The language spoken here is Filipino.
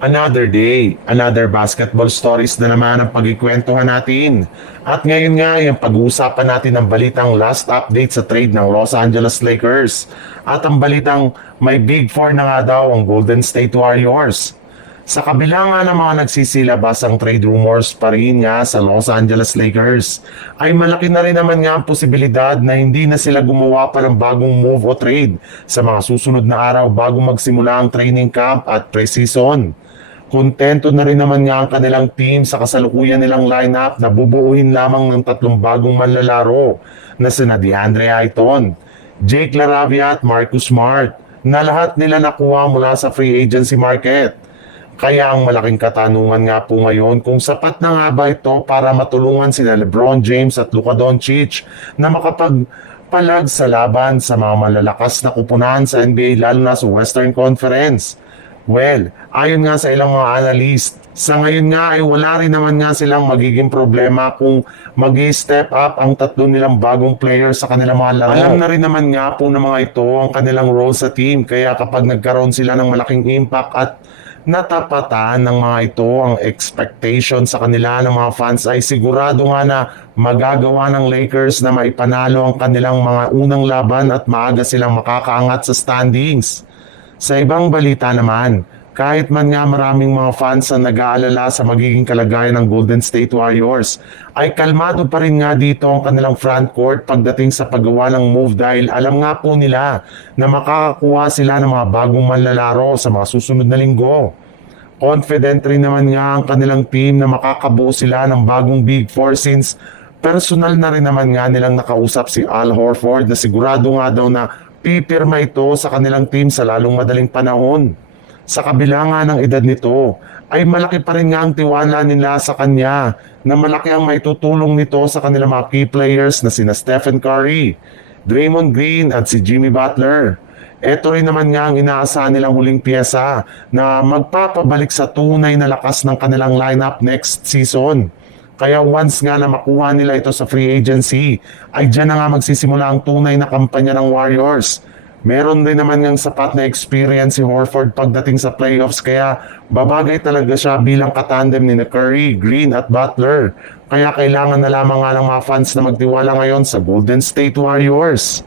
Another day, another basketball stories na naman ang pagkikwentuhan natin. At ngayon nga, yung pag-uusapan natin ang balitang last update sa trade ng Los Angeles Lakers. At ang balitang may Big Four na nga daw ang Golden State Warriors. Sa kabila nga ng mga nagsisilabasang trade rumors pa rin nga sa Los Angeles Lakers, ay malaki na rin naman nga ang posibilidad na hindi na sila gumawa pa ng bagong move o trade sa mga susunod na araw bago magsimula ang training camp at preseason. Kontento na rin naman nga ang kanilang team sa kasalukuyan nilang lineup na bubuuin lamang ng tatlong bagong manlalaro na sina DeAndre Ayton, Jake LaRavia at Marcus Smart na lahat nila nakuha mula sa free agency market. Kaya ang malaking katanungan nga po ngayon kung sapat na nga ba ito para matulungan sina LeBron James at Luka Doncic na makapagpalag sa laban sa mga malalakas na kupunan sa NBA lalo na sa Western Conference. Well, ayon nga sa ilang mga analyst, sa ngayon nga ay wala rin naman nga silang magiging problema kung mag-step up ang tatlo nilang bagong players sa kanilang mga laro. Alam na rin naman nga po ng mga ito ang kanilang role sa team, kaya kapag nagkaroon sila ng malaking impact at natapatan ng mga ito ang expectation sa kanila ng mga fans, ay sigurado nga na magagawa ng Lakers na maipanalo ang kanilang mga unang laban at maaga silang makakaangat sa standings. Sa ibang balita naman, kahit man nga maraming mga fans na nag-aalala sa magiging kalagayan ng Golden State Warriors, ay kalmado pa rin nga dito ang kanilang frontcourt pagdating sa paggawa ng move dahil alam nga po nila na makakakuha sila ng mga bagong manlalaro sa mga susunod na linggo. Confident rin naman nga ang kanilang team na makakabuo sila ng bagong Big Four since personal na rin naman nga nilang nakausap si Al Horford na sigurado nga daw na pipirma ito sa kanilang team sa lalong madaling panahon. Sa kabila nga ng edad nito, ay malaki pa rin nga ang tiwala nila sa kanya na malaki ang maitutulong nito sa kanilang mga key players na sina Stephen Curry, Draymond Green at si Jimmy Butler. Ito rin naman nga ang inaasahan nilang huling piyesa na magpapabalik sa tunay na lakas ng kanilang lineup next season. Kaya once nga na makuha nila ito sa free agency, ay dyan na nga magsisimula ang tunay na kampanya ng Warriors. Meron din naman ngang sapat na experience si Horford pagdating sa playoffs, kaya babagay talaga siya bilang katandem ni Curry, Green at Butler. Kaya kailangan na lamang nga ng mga fans na magtiwala ngayon sa Golden State Warriors.